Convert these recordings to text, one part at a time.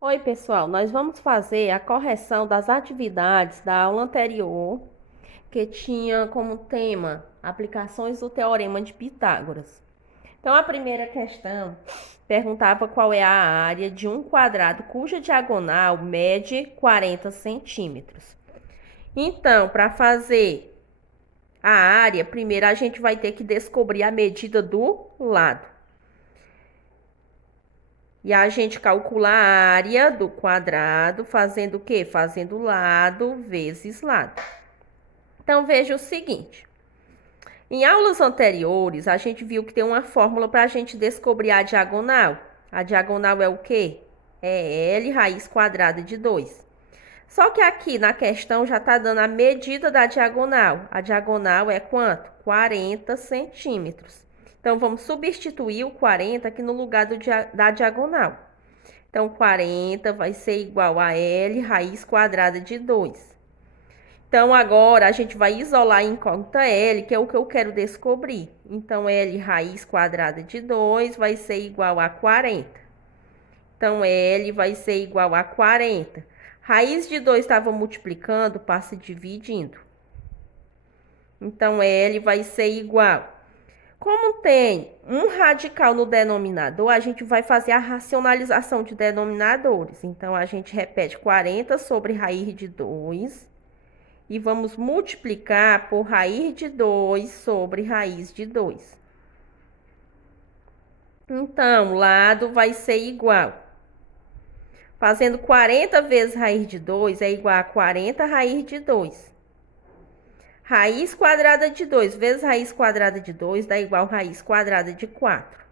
Oi, pessoal, nós vamos fazer a correção das atividades da aula anterior, que tinha como tema aplicações do Teorema de Pitágoras. Então, a primeira questão perguntava qual é a área de um quadrado cuja diagonal mede 40 centímetros. Então, para fazer a área, primeiro a gente vai ter que descobrir a medida do lado. E a gente calcula a área do quadrado fazendo o quê? Fazendo lado vezes lado. Então, veja o seguinte. Em aulas anteriores, a gente viu que tem uma fórmula para a gente descobrir a diagonal. A diagonal é o quê? É L raiz quadrada de 2. Só que aqui na questão já está dando a medida da diagonal. A diagonal é quanto? 40 centímetros. Então, vamos substituir o 40 aqui no lugar da diagonal. Então, 40 vai ser igual a L raiz quadrada de 2. Então, agora a gente vai isolar a incógnita L, que é o que eu quero descobrir. Então, L raiz quadrada de 2 vai ser igual a 40. Então, L vai ser igual a 40. Raiz de 2 estava multiplicando, passa dividindo. Então, L vai ser igual. Como tem um radical no denominador, a gente vai fazer a racionalização de denominadores. Então, a gente repete 40 sobre raiz de 2 e vamos multiplicar por raiz de 2 sobre raiz de 2. Então, o lado vai ser igual. Fazendo 40 vezes raiz de 2 é igual a 40 raiz de 2. Raiz quadrada de 2 vezes raiz quadrada de 2 dá igual a raiz quadrada de 4.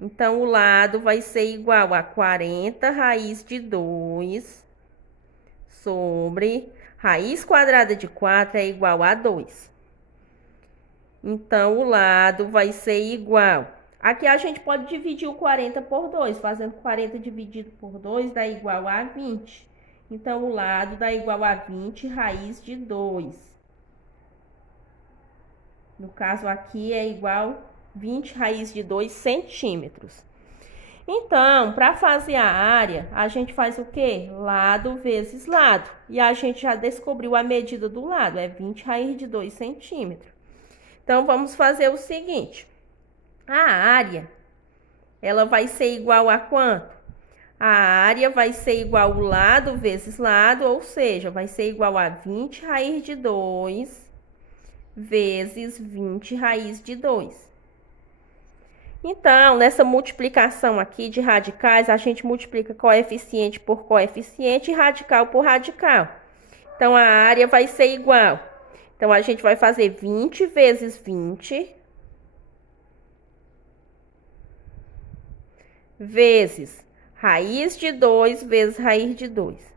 Então, o lado vai ser igual a 40 raiz de 2 sobre raiz quadrada de 4 é igual a 2. Então, o lado vai ser igual. Aqui a gente pode dividir o 40 por 2. Fazendo 40 dividido por 2 dá igual a 20. Então, o lado dá igual a 20 raiz de 2. No caso aqui é igual 20 raiz de 2 centímetros. Então, para fazer a área, a gente faz o quê? Lado vezes lado. E a gente já descobriu a medida do lado, é 20 raiz de 2 centímetros. Então, vamos fazer o seguinte. A área, ela vai ser igual a quanto? A área vai ser igual ao lado vezes lado, ou seja, vai ser igual a 20 raiz de 2 vezes 20 raiz de 2. Então, nessa multiplicação aqui de radicais, a gente multiplica coeficiente por coeficiente e radical por radical. Então, a área vai ser igual. Então, a gente vai fazer 20 vezes 20 vezes raiz de 2 vezes raiz de 2.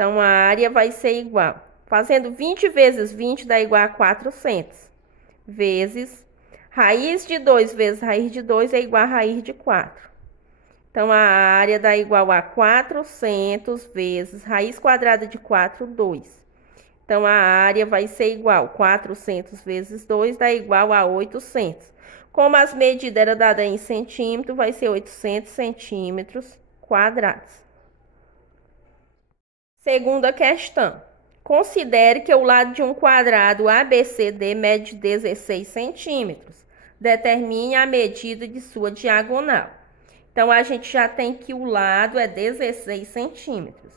Então, a área vai ser igual. Fazendo 20 vezes 20 dá igual a 400. Vezes raiz de 2 vezes raiz de 2 é igual a raiz de 4. Então, a área dá igual a 400 vezes raiz quadrada de 4, 2. Então, a área vai ser igual. 400 vezes 2 dá igual a 800. Como as medidas eram dadas em centímetro, vai ser 800 centímetros quadrados. Segunda questão. Considere que o lado de um quadrado ABCD mede 16 centímetros. Determine a medida de sua diagonal. Então, a gente já tem que o lado é 16 centímetros.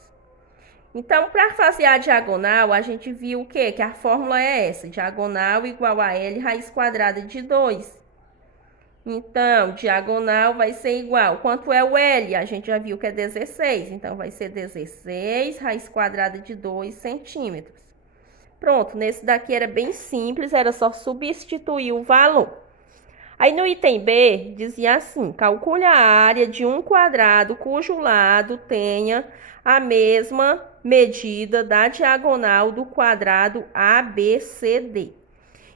Então, para fazer a diagonal, a gente viu o quê? Que a fórmula é essa. Diagonal igual a L raiz quadrada de 2. Então, diagonal vai ser igual. Quanto é o L? A gente já viu que é 16. Então, vai ser 16 raiz quadrada de 2 centímetros. Pronto, nesse daqui era bem simples, era só substituir o valor. Aí no item B, dizia assim, calcule a área de um quadrado cujo lado tenha a mesma medida da diagonal do quadrado ABCD.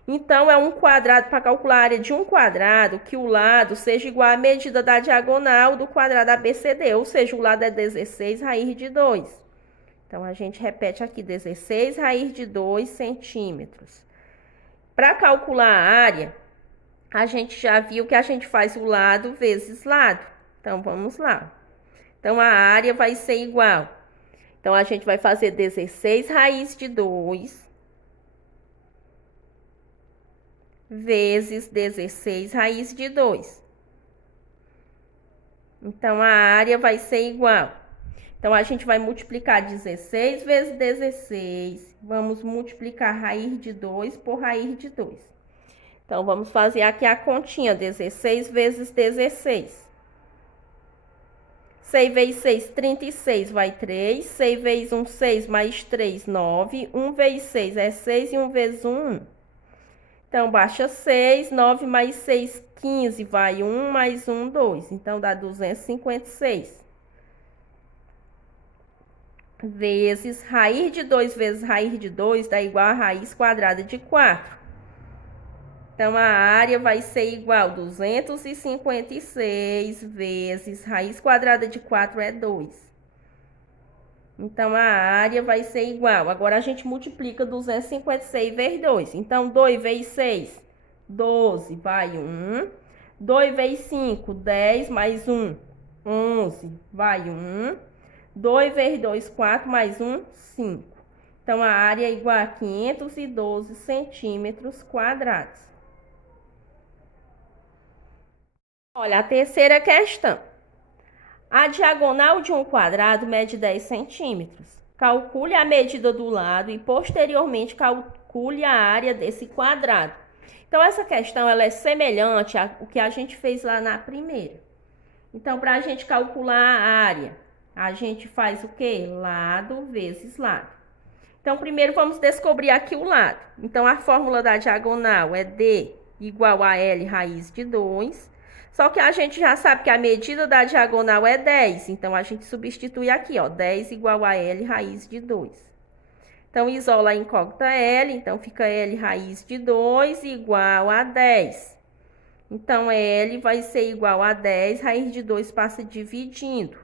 Então, é um quadrado, para calcular a área de um quadrado, que o lado seja igual à medida da diagonal do quadrado ABCD, ou seja, o lado é 16 raiz de 2. Então, a gente repete aqui, 16 raiz de 2 centímetros. Para calcular a área, a gente já viu que a gente faz o lado vezes lado. Então, vamos lá. Então, a área vai ser igual. Então, a gente vai fazer 16 raiz de 2 vezes 16 raiz de 2. Então, a área vai ser igual. Então, a gente vai multiplicar 16 vezes 16. Vamos multiplicar raiz de 2 por raiz de 2. Então, vamos fazer aqui a continha. 16 vezes 16. 6 vezes 6, 36, vai 3. 6 vezes 1, 6, mais 3, 9. 1 vezes 6 é 6 e 1 vezes 1, 1. Então, baixa 6, 9 mais 6, 15, vai 1 mais 1, 2. Então, dá 256. Vezes raiz de 2 vezes raiz de 2 dá igual a raiz quadrada de 4. Então, a área vai ser igual a 256 vezes raiz quadrada de 4 é 2. Então, a área vai ser igual. Agora, a gente multiplica 256 vezes 2. Então, 2 vezes 6, 12, vai 1. 2 vezes 5, 10, mais 1, 11, vai 1. 2 vezes 2, 4, mais 1, 5. Então, a área é igual a 512 centímetros quadrados. Olha, a terceira questão. A diagonal de um quadrado mede 10 centímetros. Calcule a medida do lado e, posteriormente, calcule a área desse quadrado. Então, essa questão ela é semelhante ao que a gente fez lá na primeira. Então, para a gente calcular a área, a gente faz o quê? Lado vezes lado. Então, primeiro vamos descobrir aqui o lado. Então, a fórmula da diagonal é D igual a L raiz de 2. Só que a gente já sabe que a medida da diagonal é 10. Então, a gente substitui aqui, ó, 10 igual a L raiz de 2. Então, isola a incógnita L. Então, fica L raiz de 2 igual a 10. Então, L vai ser igual a 10. Raiz de 2 passa dividindo.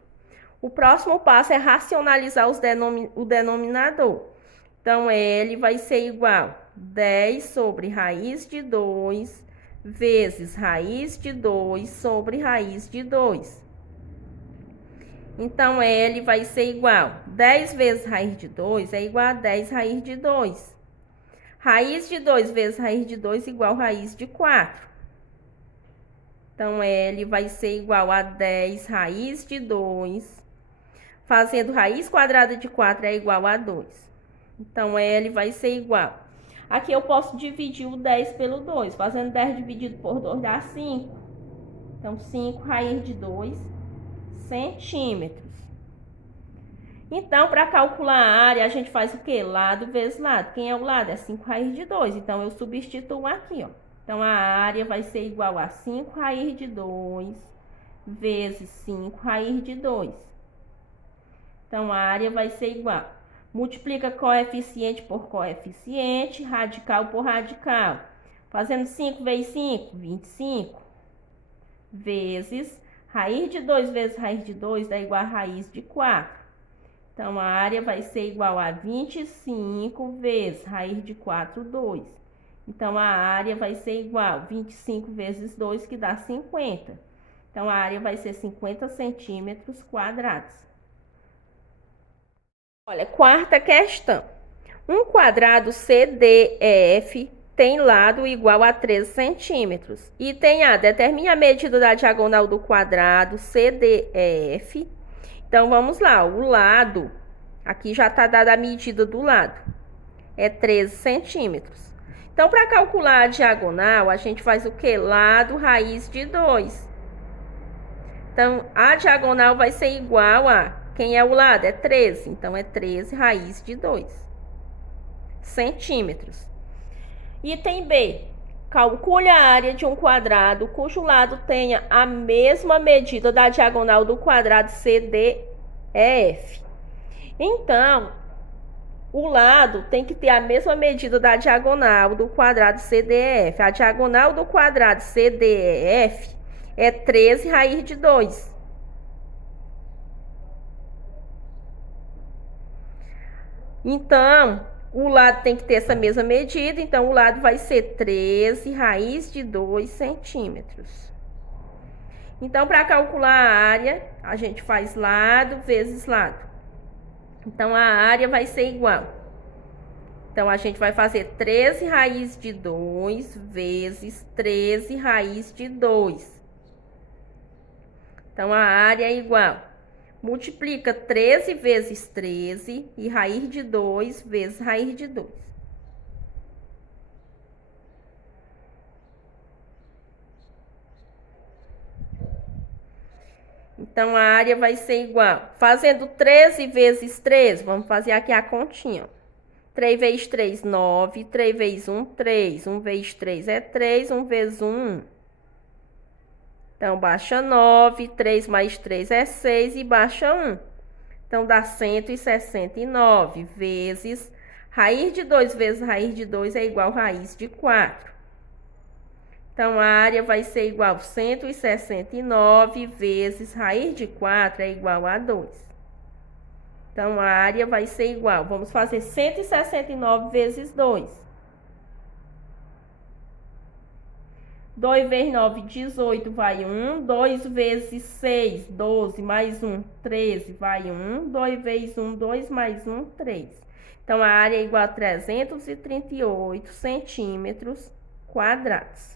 O próximo passo é racionalizar o denominador. Então, L vai ser igual a 10 sobre raiz de 2 vezes raiz de 2 sobre raiz de 2. Então, L vai ser igual a 10 vezes raiz de 2 é igual a 10 raiz de 2. Raiz de 2 vezes raiz de 2 igual a raiz de 4. Então, L vai ser igual a 10 raiz de 2. Fazendo raiz quadrada de 4 é igual a 2. Então, L vai ser igual. Aqui eu posso dividir o 10 pelo 2. Fazendo 10 dividido por 2 dá 5. Então, 5 raiz de 2 centímetros. Então, para calcular a área, a gente faz o quê? Lado vezes lado. Quem é o lado? É 5 raiz de 2. Então, eu substituo aqui, ó. Então, a área vai ser igual a 5 raiz de 2 vezes 5 raiz de 2. Então, a área vai ser igual. Multiplica coeficiente por coeficiente, radical por radical. Fazendo 5 vezes 5, 25. Vezes raiz de 2 vezes raiz de 2 dá igual a raiz de 4. Então, a área vai ser igual a 25 vezes raiz de 4, 2. Então, a área vai ser igual a 25 vezes 2, que dá 50. Então, a área vai ser 50 centímetros quadrados. Olha, quarta questão. Um quadrado CDEF tem lado igual a 13 centímetros. Item A, determine a medida da diagonal do quadrado CDEF. Então, vamos lá. O lado, aqui já está dada a medida do lado. É 13 centímetros. Então, para calcular a diagonal, a gente faz o quê? Lado raiz de 2. Então, a diagonal vai ser igual a... Quem é o lado? É 13. Então, é 13 raiz de 2 centímetros. Item B. Calcule a área de um quadrado cujo lado tenha a mesma medida da diagonal do quadrado CDEF. Então, o lado tem que ter a mesma medida da diagonal do quadrado CDEF. A diagonal do quadrado CDEF é 13 raiz de 2. Então, O lado tem que ter essa mesma medida, então o lado vai ser 13 raiz de 2 centímetros. Então, para calcular a área, a gente faz lado vezes lado. Então, a área vai ser igual. Então, a gente vai fazer 13 raiz de 2 vezes 13 raiz de 2. Então, a área é igual. Multiplica 13 vezes 13 e raiz de 2 vezes raiz de 2. Então, a área vai ser igual. Fazendo 13 vezes 13, vamos fazer aqui a continha. 3 vezes 3, 9. 3 vezes 1, 3. 1 vezes 3 é 3. 1 vezes 1, 1. Então, baixa 9. 3 mais 3 é 6 e baixa 1. Então, dá 169 vezes... Raiz de 2 vezes raiz de 2 é igual a raiz de 4. Então, a área vai ser igual a 169 vezes raiz de 4 é igual a 2. Então, a área vai ser igual. Vamos fazer 169 vezes 2. 2 vezes 9, 18, vai 1. 2 vezes 6, 12, mais 1, 13, vai 1. 2 vezes 1, 2, mais 1, 3. Então, a área é igual a 338 centímetros quadrados.